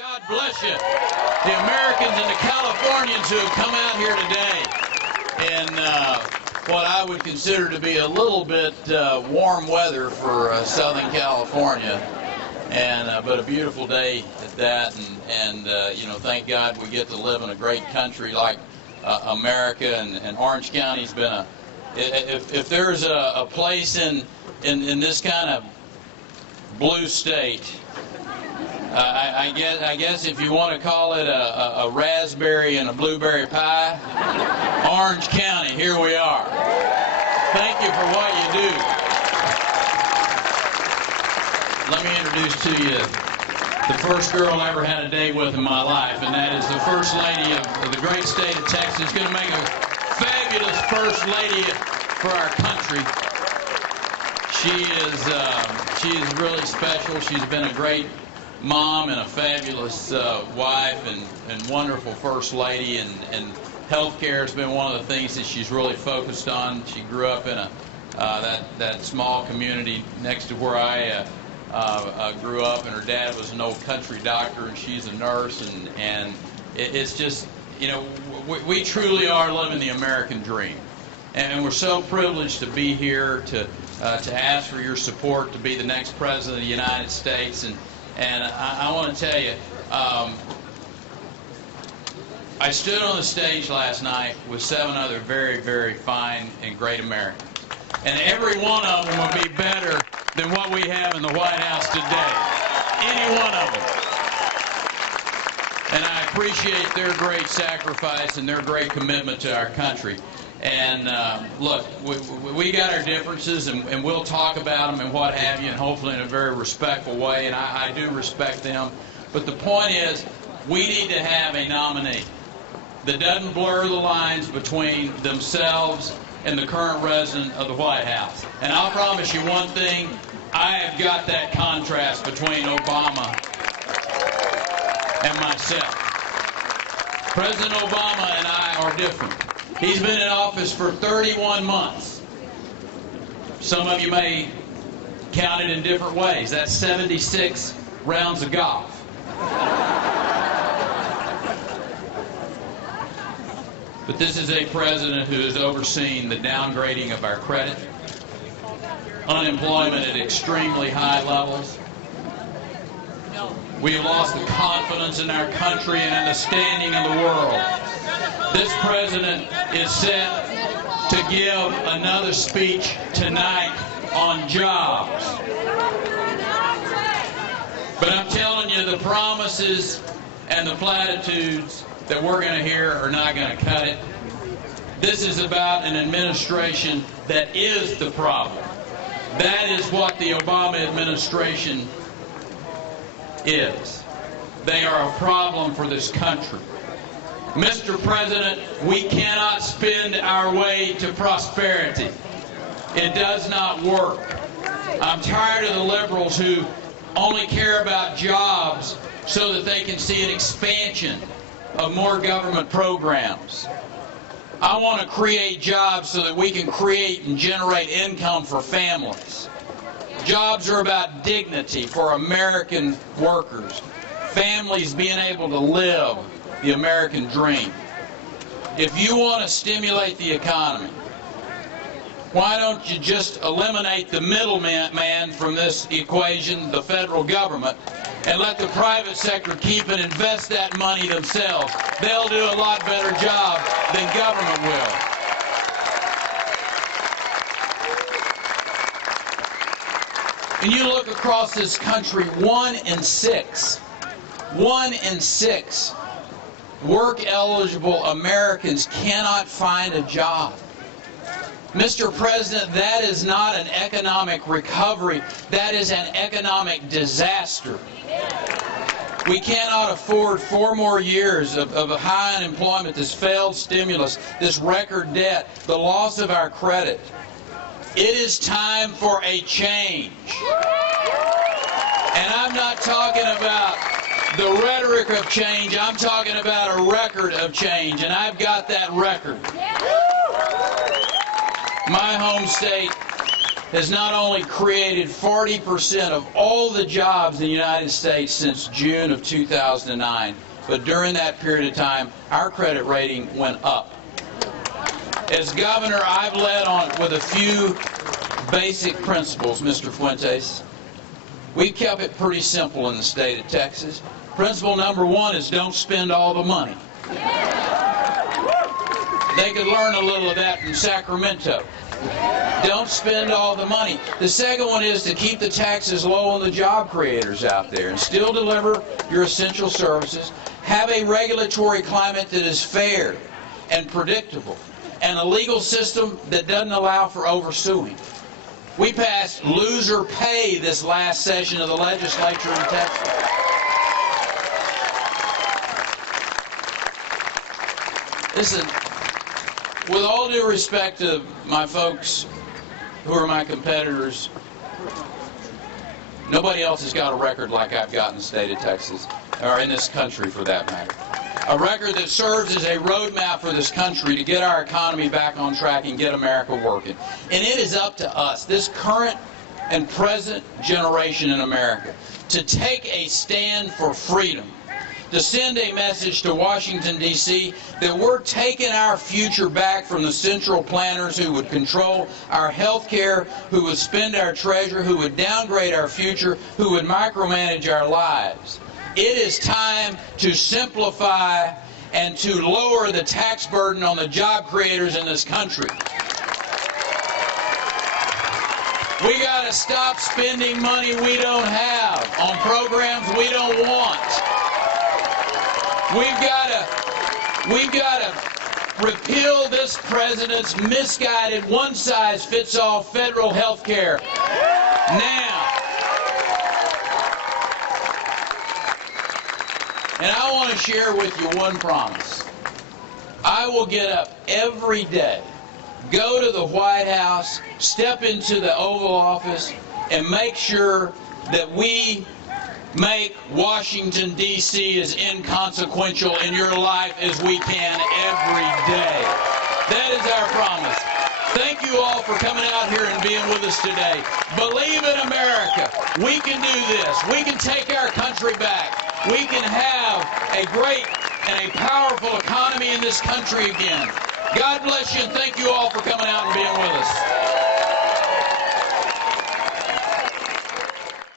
God bless you. The Americans and the Californians who have come out here today in what I would consider to be a little bit warm weather for Southern California, but a beautiful day at that. And you know, thank God we get to live in a great country like America. And Orange County's been a. If there's a place in this kind of blue state. I guess if you want to call it a raspberry and a blueberry pie, Orange County, here we are. Thank you for what you do. Let me introduce to you the first girl I ever had a date with in my life, and that is the First Lady of the great state of Texas. Going to make a fabulous First Lady for our country. She is really special. She's been a great mom and a fabulous wife and wonderful First Lady, and healthcare has been one of the things that she's really focused on. She grew up in that small community next to where I grew up, and her dad was an old country doctor, and she's a nurse, and it's just, you know, we truly are living the American dream, and we're so privileged to be here to ask for your support to be the next President of the United States. And I want to tell you, I stood on the stage last night with 7 other very, very fine and great Americans. And every one of them will be better than what we have in the White House today. Any one of them. And I appreciate their great sacrifice and their great commitment to our country. And look, we got our differences, and we'll talk about them and what have you, and hopefully in a very respectful way, and I do respect them. But the point is, we need to have a nominee that doesn't blur the lines between themselves and the current resident of the White House. And I'll promise you one thing, I have got that contrast between Obama and myself. President Obama and I are different. He's been in office for 31 months. Some of you may count it in different ways. That's 76 rounds of golf. But this is a president who has overseen the downgrading of our credit, unemployment at extremely high levels. We have lost the confidence in our country and in the standing in the world. This president is set to give another speech tonight on jobs. But I'm telling you, the promises and the platitudes that we're going to hear are not going to cut it. This is about an administration that is the problem. That is what the Obama administration is. They are a problem for this country. Mr. President, we cannot spend our way to prosperity. It does not work. I'm tired of the liberals who only care about jobs so that they can see an expansion of more government programs. I want to create jobs so that we can create and generate income for families. Jobs are about dignity for American workers. Families being able to live the American dream. If you want to stimulate the economy, why don't you just eliminate the middleman from this equation, the federal government, and let the private sector keep and invest that money themselves? They'll do a lot better job than government will. And you look across this country, 1 in 6 work-eligible Americans cannot find a job. Mr. President, that is not an economic recovery. That is an economic disaster. We cannot afford 4 more years of high unemployment, this failed stimulus, this record debt, the loss of our credit. It is time for a change. And I'm not talking about the rhetoric of change. I'm talking about a record of change, and I've got that record. My home state has not only created 40% of all the jobs in the United States since June of 2009, but during that period of time, our credit rating went up. As governor, I've led on with a few basic principles, Mr. Fuentes. We kept it pretty simple in the state of Texas. Principle number one is don't spend all the money. They could learn a little of that in Sacramento. Don't spend all the money. The second one is to keep the taxes low on the job creators out there and still deliver your essential services. Have a regulatory climate that is fair and predictable, and a legal system that doesn't allow for oversuing. We passed loser pay this last session of the legislature in Texas. Listen, with all due respect to my folks who are my competitors, nobody else has got a record like I've got in the state of Texas, or in this country for that matter. A record that serves as a roadmap for this country to get our economy back on track and get America working. And it is up to us, this current and present generation in America, to take a stand for freedom, to send a message to Washington, D.C. that we're taking our future back from the central planners who would control our health care, who would spend our treasure, who would downgrade our future, who would micromanage our lives. It is time to simplify and to lower the tax burden on the job creators in this country. We got to stop spending money we don't have on programs we don't want. We've got to repeal this president's misguided one-size-fits-all federal health care now. And I want to share with you one promise. I will get up every day, go to the White House, step into the Oval Office, and make sure that we make Washington, D.C. as inconsequential in your life as we can every day. That is our promise. Thank you all for coming out here and being with us today. Believe in America. We can do this. We can take our country back. We can have a great and a powerful economy in this country again. God bless you, and thank you all for coming out and being with us.